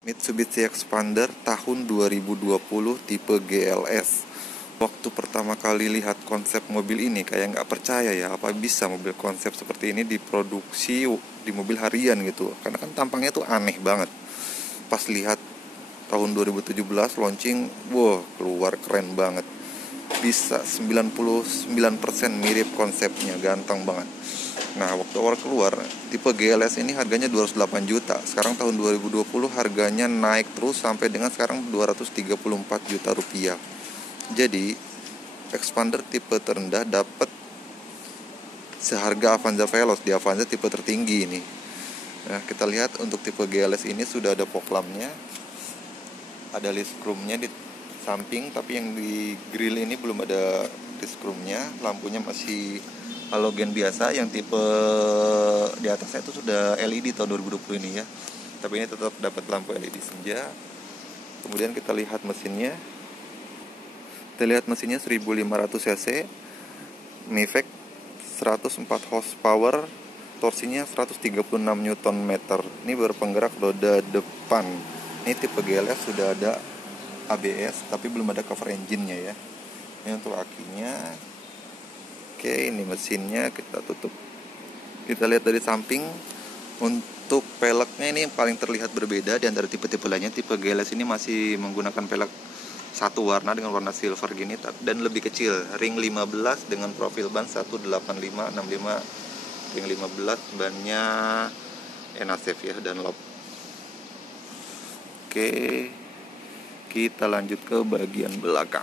Mitsubishi Expander tahun 2020 tipe GLS. Waktu pertama kali lihat konsep mobil ini kayak nggak percaya ya, apa bisa mobil konsep seperti ini diproduksi di mobil harian gitu. Karena kan tampangnya tuh aneh banget. Pas lihat tahun 2017 launching, wow, keluar keren banget. Bisa 99% mirip konsepnya, ganteng banget. Nah, waktu awal keluar, tipe GLS ini harganya 208 juta. Sekarang tahun 2020 harganya naik terus sampai dengan sekarang 234 juta rupiah. Jadi, Expander tipe terendah dapat seharga Avanza Veloz. Di Avanza tipe tertinggi ini. Nah, kita lihat untuk tipe GLS ini sudah ada fog lamp-nya. Ada list chrome-nya di samping, tapi yang di grill ini belum ada list chrome-nya. Lampunya masih halogen biasa, yang tipe di atasnya itu sudah LED tahun 2020 ini ya. Tapi ini tetap dapat lampu LED senja. Kemudian kita lihat mesinnya. Kita lihat mesinnya 1500 cc, Mivec 104 horsepower, torsinya 136 Nm. Ini berpenggerak roda depan. Ini tipe GLS sudah ada ABS, tapi belum ada cover engine-nya ya. Ini untuk akinya. Oke, ini mesinnya kita tutup. Kita lihat dari samping. Untuk peleknya ini yang paling terlihat berbeda di antara tipe-tipe lainnya. Tipe GLS ini masih menggunakan pelek satu warna dengan warna silver gini dan lebih kecil. Ring 15 dengan profil ban 18565 ring 15, bannya Enacef ya, dan lob. Oke, kita lanjut ke bagian belakang.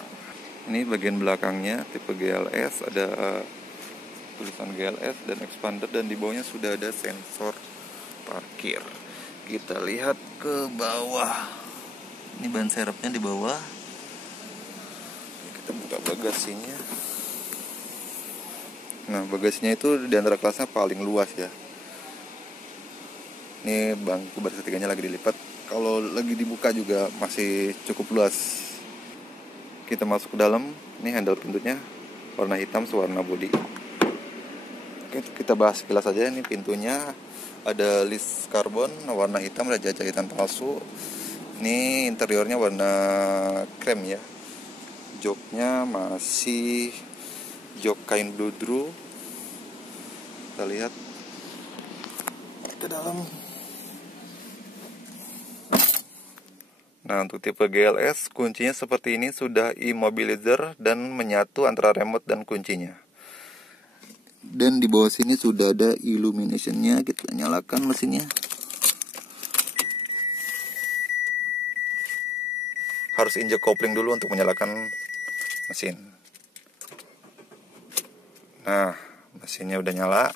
Ini bagian belakangnya tipe GLS, ada tulisan GLS dan Expander, dan di bawahnya sudah ada sensor parkir. Kita lihat ke bawah. Ini ban serepnya di bawah. Kita buka bagasinya. Nah, bagasinya itu di antara kelasnya paling luas ya. Ini bangku baris ketiganya lagi dilipat. Kalau lagi dibuka juga masih cukup luas. Kita masuk ke dalam. Ini handle pintunya warna hitam sewarna bodi. Oke, kita bahas sekilas saja. Ini pintunya ada list karbon warna hitam, ada jahitan palsu. Ini interiornya warna krem ya. Joknya masih jok kain bludru. Kita lihat ke dalam. Nah, untuk tipe GLS, kuncinya seperti ini, sudah immobilizer dan menyatu antara remote dan kuncinya. Dan di bawah sini sudah ada illumination-nya. Kita nyalakan mesinnya. Harus injek kopling dulu untuk menyalakan mesin. Nah, mesinnya udah nyala.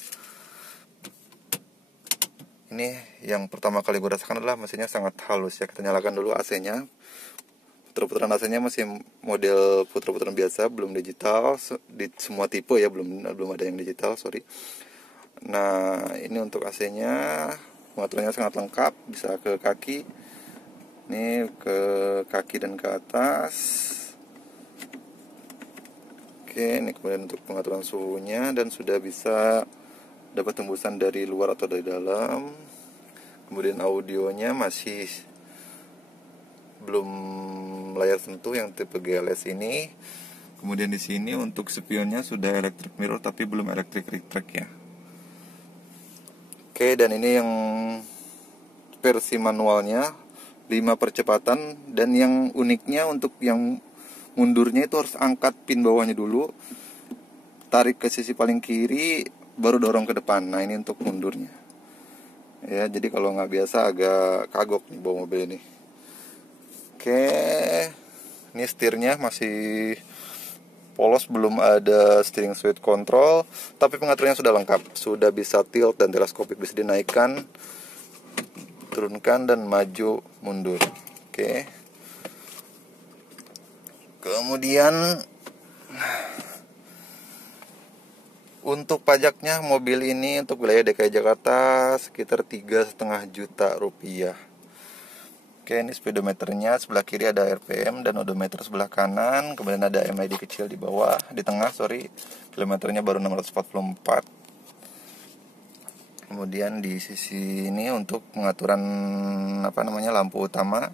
Ini yang pertama kali gue rasakan adalah mesinnya sangat halus ya. Kita nyalakan dulu AC-nya. Puter-puteran AC-nya masih model puter-puteran biasa, belum digital. Di semua tipe ya, belum ada yang digital, sorry. Nah, ini untuk AC-nya, pengaturannya sangat lengkap, bisa ke kaki. Ini ke kaki dan ke atas. Oke, ini kemudian untuk pengaturan suhunya, dan sudah bisa dapat tembusan dari luar atau dari dalam. Kemudian audionya masih belum layar sentuh yang tipe GLS ini. Kemudian di sini untuk spionnya sudah electric mirror tapi belum electric retract ya. Oke, dan ini yang versi manualnya 5 percepatan, dan yang uniknya untuk yang mundurnya itu harus angkat pin bawahnya dulu, tarik ke sisi paling kiri, baru dorong ke depan. Nah, ini untuk mundurnya ya, jadi kalau nggak biasa agak kagok nih bawa mobil ini. Oke, ini setirnya masih polos, belum ada steering switch control, tapi pengaturannya sudah lengkap, sudah bisa tilt dan teleskopik, bisa dinaikkan, turunkan, dan maju mundur. Oke, kemudian untuk pajaknya, mobil ini untuk wilayah DKI Jakarta sekitar 3,5 juta rupiah. Oke, ini speedometernya, sebelah kiri ada RPM dan odometer sebelah kanan. Kemudian ada MID kecil di bawah, di tengah, sorry. Kilometernya baru 644. Kemudian di sisi ini untuk pengaturan lampu utama,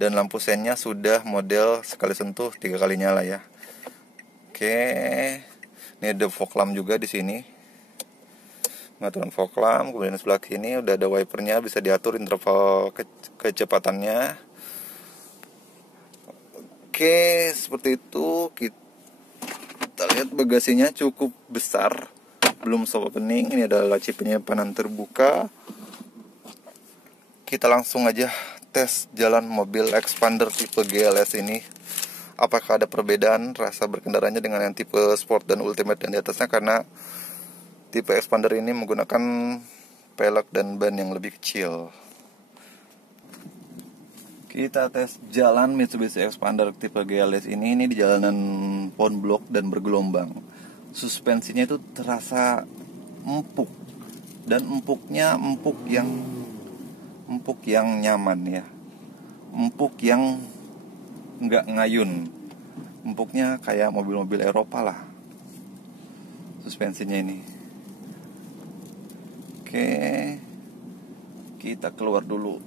dan lampu sennya sudah model sekali sentuh 3 kali nyala ya. Oke, ini ada fog lamp juga di sini. Pengaturan fog lamp, kemudian sebelah kiri udah ada wipernya, bisa diatur interval kecepatannya. Oke, seperti itu. Kita lihat bagasinya cukup besar, belum soft opening. Ini adalah laci penyimpanan terbuka. Kita langsung aja tes jalan mobil Xpander tipe GLS ini. Apakah ada perbedaan rasa berkendaranya dengan yang tipe Sport dan Ultimate dan di atasnya, karena tipe Xpander ini menggunakan pelek dan ban yang lebih kecil. Kita tes jalan Mitsubishi Xpander tipe GLS ini di jalanan pohon blok dan bergelombang. Suspensinya itu terasa empuk, dan empuknya empuk yang nyaman ya, empuk yang nggak ngayun, empuknya kayak mobil-mobil Eropa lah suspensinya ini. Oke, kita keluar dulu.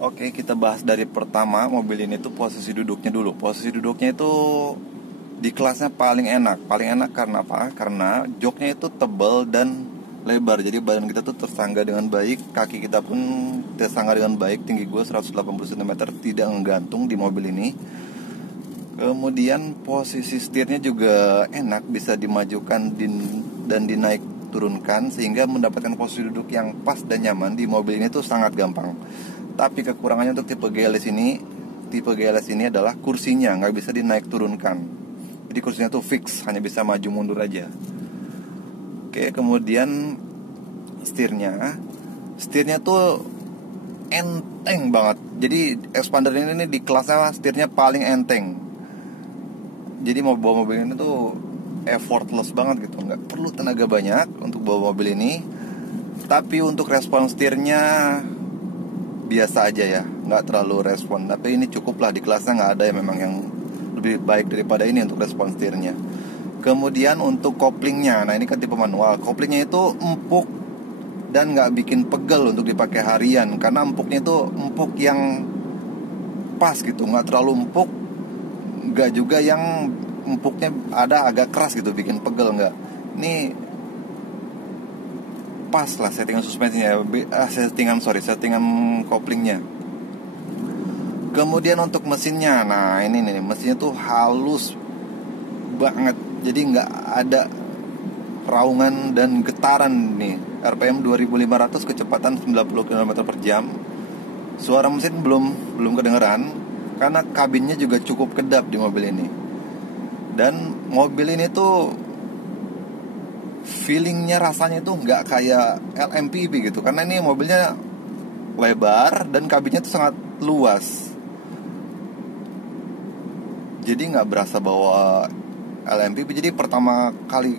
Oke, kita bahas dari pertama mobil ini tuh posisi duduknya dulu. Posisi duduknya itu di kelasnya paling enak. Paling enak karena apa? Karena joknya itu tebal dan lebar. Jadi badan kita tuh tersangga dengan baik. Kaki kita pun tersangga dengan baik. Tinggi gue 180 cm, tidak menggantung di mobil ini. Kemudian posisi setirnya juga enak, bisa dimajukan dan dinaik turunkan, sehingga mendapatkan posisi duduk yang pas dan nyaman di mobil ini tuh sangat gampang. Tapi kekurangannya untuk tipe GLS ini adalah kursinya nggak bisa dinaik turunkan. Jadi kursinya tuh fix, hanya bisa maju mundur aja. Oke, kemudian setirnya tuh enteng banget. Jadi Xpander ini di kelasnya setirnya paling enteng. Jadi mau bawa mobil ini tuh effortless banget gitu, nggak perlu tenaga banyak untuk bawa mobil ini. Tapi untuk respon setirnya biasa aja ya, nggak terlalu respon. Tapi ini cukup lah, di kelasnya nggak ada yang memang yang lebih baik daripada ini untuk respon setirnya. Kemudian untuk koplingnya, nah ini kan tipe manual. Koplingnya itu empuk dan nggak bikin pegel untuk dipakai harian, karena empuknya itu empuk yang pas gitu, nggak terlalu empuk, nggak juga yang empuknya ada agak keras gitu bikin pegel, nggak. Ini pas lah settingan suspensinya, settingan koplingnya. Kemudian untuk mesinnya, nah ini nih, mesinnya tuh halus banget, jadi nggak ada raungan dan getaran nih. RPM 2500, kecepatan 90 km per jam. Suara mesin belum kedengeran, karena kabinnya juga cukup kedap di mobil ini. Dan mobil ini tuh feelingnya, rasanya tuh nggak kayak LMPV gitu, karena ini mobilnya lebar dan kabinnya tuh sangat luas. Jadi nggak berasa bawa LMPV. Jadi pertama kali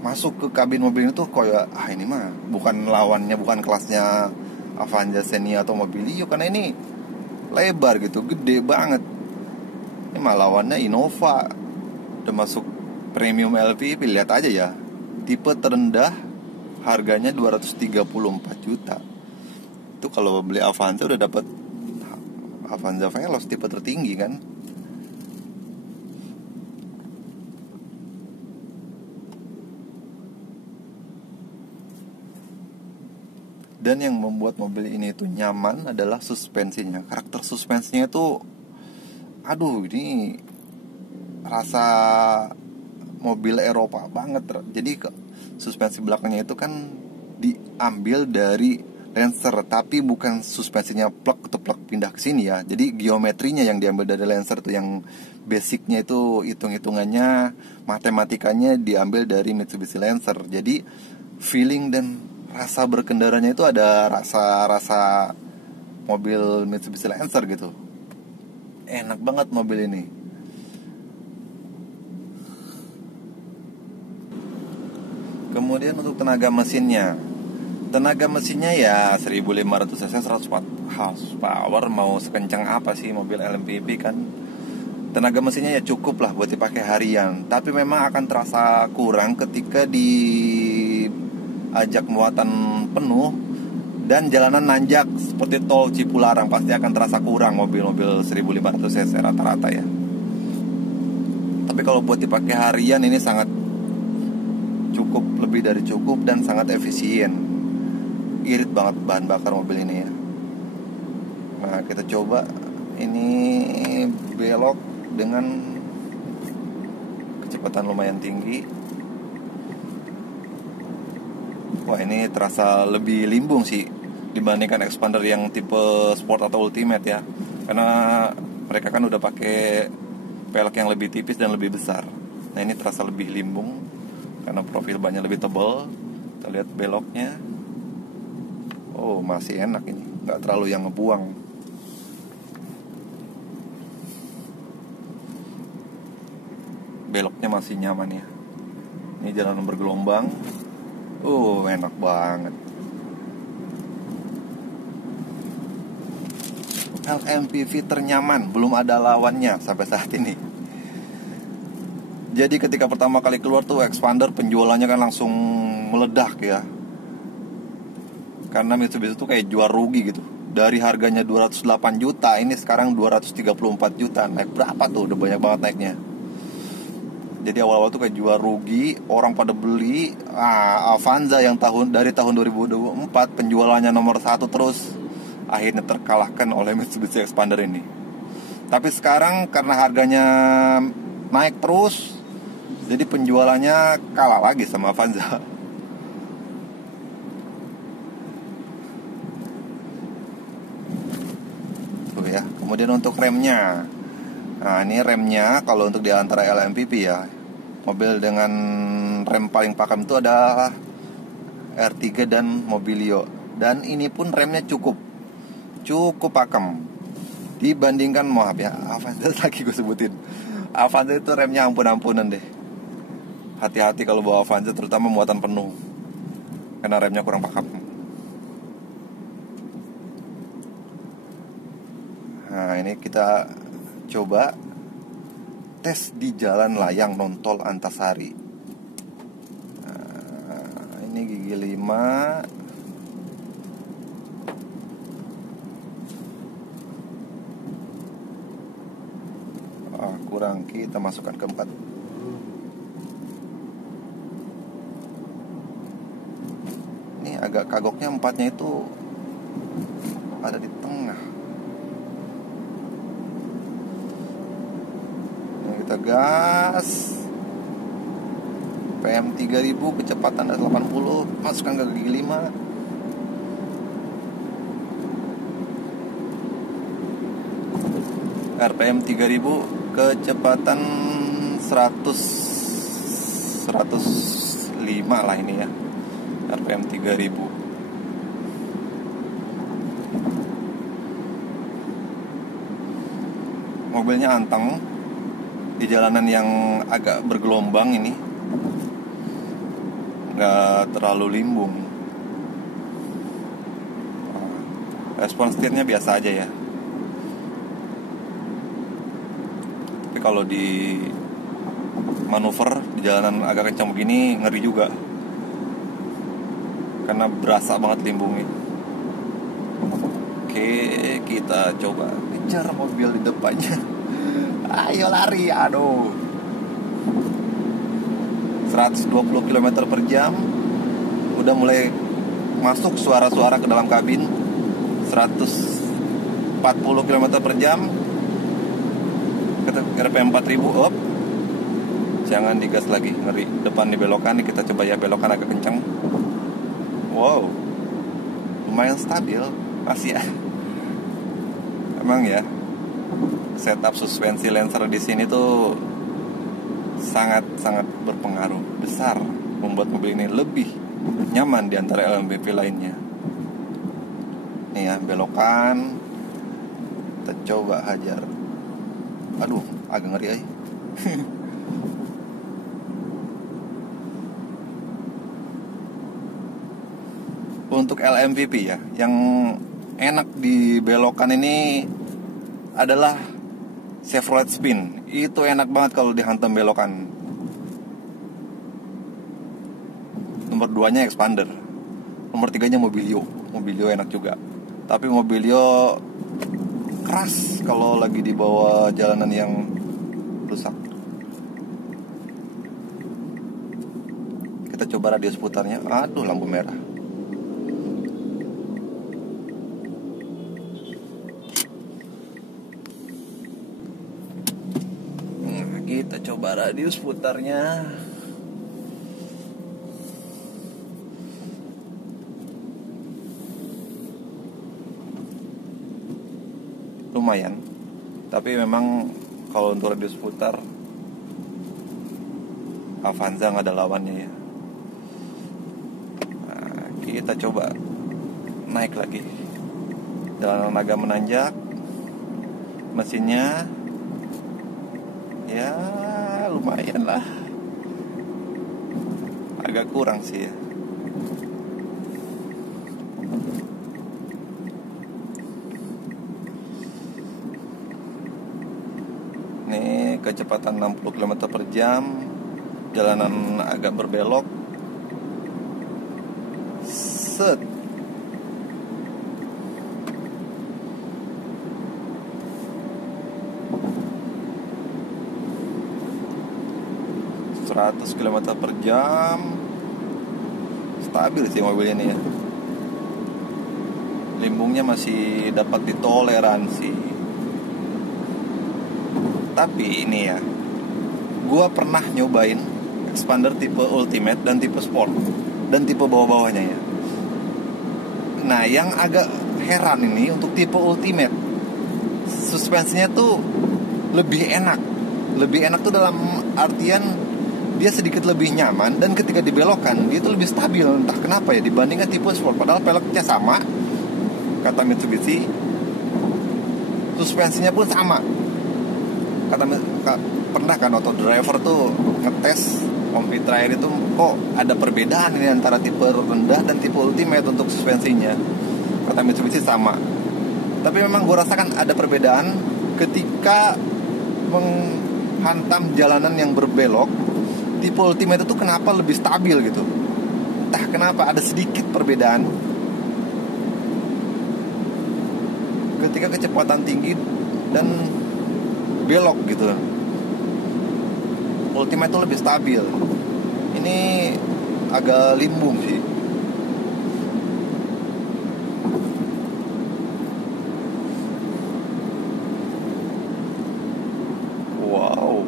masuk ke kabin mobil ini tuh kayak ini mah bukan lawannya, bukan kelasnya Avanza, Xenia atau Mobilio, karena ini lebar gitu, gede banget. Ini mah lawannya Innova, udah masuk premium LPV. Lihat aja ya, tipe terendah harganya 234 juta. Itu kalau beli Avanza udah dapat Avanza Veloz tipe tertinggi kan. Dan yang membuat mobil ini itu nyaman adalah suspensinya. Karakter suspensinya itu, ini rasa mobil Eropa banget. Jadi suspensi belakangnya itu kan diambil dari Lancer, tapi bukan suspensinya plug pindah ke sini ya. Jadi geometrinya yang diambil dari Lancer tuh, yang basicnya itu hitung-hitungannya, matematikanya diambil dari Mitsubishi Lancer. Jadi feeling dan rasa berkendaranya itu ada rasa mobil Mitsubishi Lancer gitu. Enak banget mobil ini. Kemudian untuk tenaga mesinnya ya 1500 cc, 104 horsepower. Mau sekencang apa sih mobil LMPV kan. tenaga mesinnya ya cukup lah buat dipakai harian. Tapi memang akan terasa kurang ketika diajak muatan penuh dan jalanan nanjak seperti tol Cipularang. Pasti akan terasa kurang mobil-mobil 1500 cc rata-rata ya. Tapi kalau buat dipakai harian ini sangat cukup, lebih dari cukup, dan sangat efisien. Irit banget bahan bakar mobil ini ya. Nah, kita coba ini belok dengan kecepatan lumayan tinggi. Wah, ini terasa lebih limbung sih dibandingkan Expander yang tipe Sport atau Ultimate ya. Karena mereka kan udah pakai pelek yang lebih tipis dan lebih besar. Nah, ini terasa lebih limbung karena profil bannya lebih tebal. Kita lihat beloknya. Oh, masih enak ini, nggak terlalu yang ngebuang. Beloknya masih nyaman ya. Ini jalanan bergelombang. Enak banget. LMPV ternyaman, belum ada lawannya sampai saat ini. Jadi ketika pertama kali keluar tuh Expander, penjualannya kan langsung meledak ya. Karena Mitsubishi tuh kayak jual rugi gitu. Dari harganya 208 juta, ini sekarang 234 juta. Naik berapa tuh? Udah banyak banget naiknya. Jadi awal-awal tuh kayak jual rugi, orang pada beli. Avanza yang dari tahun 2024 penjualannya nomor 1 terus, akhirnya terkalahkan oleh Mitsubishi Expander ini. Tapi sekarang karena harganya naik terus, jadi penjualannya kalah lagi sama Avanza. Tuh ya. Kemudian untuk remnya. Nah, ini remnya kalau untuk di antara LMPV ya, mobil dengan rem paling pakem itu adalah R3 dan Mobilio. Dan ini pun remnya cukup pakem dibandingkan, maaf ya, Avanza lagi gue sebutin. Avanza itu remnya ampun-ampunan deh. Hati-hati kalau bawa Avanza, terutama muatan penuh, karena remnya kurang pakem. Nah, ini kita coba tes di jalan layang non-tol Antasari. Nah, ini gigi 5. Kurang, kita masukkan ke 4. Ini agak kagoknya 4-nya itu ada di tengah. Kita gas. PM 3000, kecepatan 80, masukkan ke gigi 5. RPM 3000, kecepatan 105 lah ini ya. RPM 3000. Mobilnya anteng di jalanan yang agak bergelombang ini, nggak terlalu limbung. Respon setirnya biasa aja ya. Tapi kalau di manuver di jalanan agak kencang begini ngeri juga, karena berasa banget limbungnya. Oke, kita coba kejar mobil di depannya. Ayo lari, aduh. 120 km per jam. Udah mulai masuk suara-suara ke dalam kabin. 140 km per jam. RPM 4000 up. Jangan digas lagi, ngeri. Depan di belokan nih, kita coba ya belokan agak kencang. Wow, lumayan stabil masih ya. Emang ya, setup suspensi Lancer di sini tuh sangat berpengaruh besar, membuat mobil ini lebih nyaman di antara LMPV lainnya. Nih ya, belokan, kita coba hajar. Aduh, agak ngeri ya. Untuk LMPV ya, yang enak di belokan ini adalah Chevrolet Spin. Itu enak banget kalau dihantam belokan. Nomor 2-nya Expander. Nomor 3-nya Mobilio. Mobilio enak juga. Tapi Mobilio keras kalau lagi di bawah jalanan yang rusak. Kita coba radius putarnya. Aduh, lampu merah. Nah, kita coba radius putarnya. Lumayan. Tapi memang kalau untuk radius putar Avanza nggak ada lawannya ya. Nah, kita coba naik lagi. Jalanan agak menanjak. Mesinnya ya lumayan lah. Agak kurang sih ya. Ini kecepatan 60 km per jam. Jalanan agak berbelok. Set. ...100 km per jam. Stabil sih mobil ini ya. Limbungnya masih dapat ditoleransi. Tapi ini ya, gue pernah nyobain Expander tipe Ultimate dan tipe Sport dan tipe bawah-bawahnya ya. Nah, yang agak heran ini untuk tipe Ultimate, suspensinya tuh lebih enak. Lebih enak tuh dalam artian dia sedikit lebih nyaman, dan ketika dibelokkan dia tuh lebih stabil. Entah kenapa ya, dibandingkan tipe Sport. Padahal peleknya sama, kata Mitsubishi, suspensinya pun sama. Pernah kan auto driver tuh ngetes Kompi terakhir itu, kok ada perbedaan ini antara tipe rendah dan tipe Ultimate untuk suspensinya. Kata Mitsubishi sama. Tapi memang gue rasakan ada perbedaan ketika menghantam jalanan yang berbelok. Tipe Ultimate itu kenapa lebih stabil gitu. Entah kenapa ada sedikit perbedaan ketika kecepatan tinggi dan belok gitu. Ultimate itu lebih stabil. Ini agak limbung sih. Wow.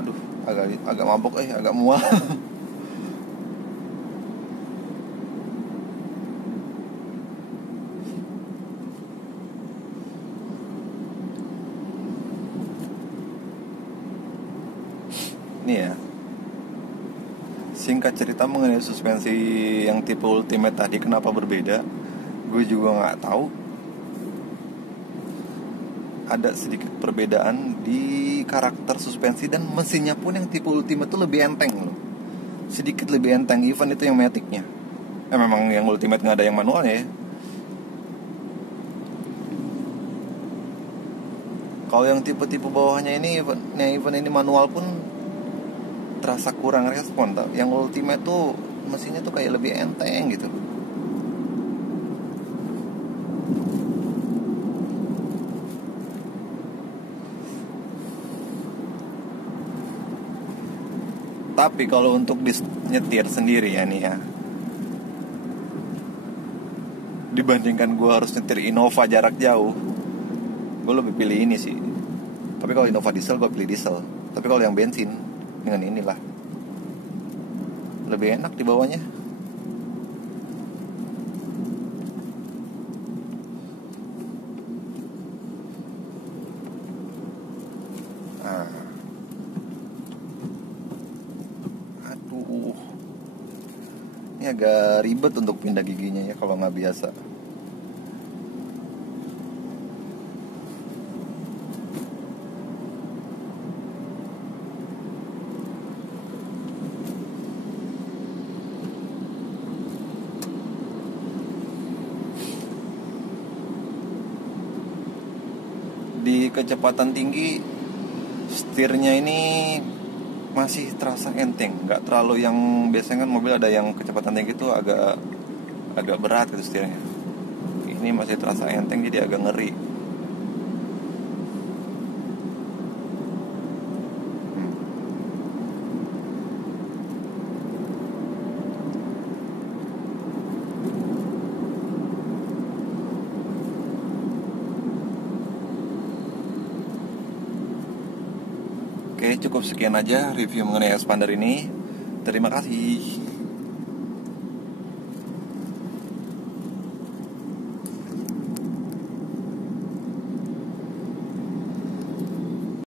Aduh, agak mabok agak mual. Nih ya, singkat cerita mengenai suspensi yang tipe Ultimate tadi kenapa berbeda, gue juga nggak tahu. Ada sedikit perbedaan di karakter suspensi, dan mesinnya pun yang tipe Ultimate tuh lebih enteng loh. Sedikit lebih enteng, even itu yang maticnya. Memang yang Ultimate nggak ada yang manualnya ya. Kalau yang tipe-tipe bawahnya ini, even ini manual pun terasa kurang respon. Yang Ultimate tuh mesinnya tuh kayak lebih enteng gitu. Tapi kalau untuk nyetir sendiri ya nih ya, dibandingkan gue harus nyetir Innova jarak jauh, gue lebih pilih ini sih. Tapi kalau Innova diesel, gue pilih diesel. Tapi kalau yang bensin, dengan inilah lebih enak di bawahnya. Nah. Aduh, ini agak ribet untuk pindah giginya ya kalau nggak biasa. kecepatan tinggi setirnya ini masih terasa enteng, nggak terlalu yang biasanya kan mobil ada yang kecepatan tinggi itu agak berat gitu setirnya. Ini masih terasa enteng, jadi agak ngeri. Oke, cukup sekian aja review mengenai Xpander ini. Terima kasih.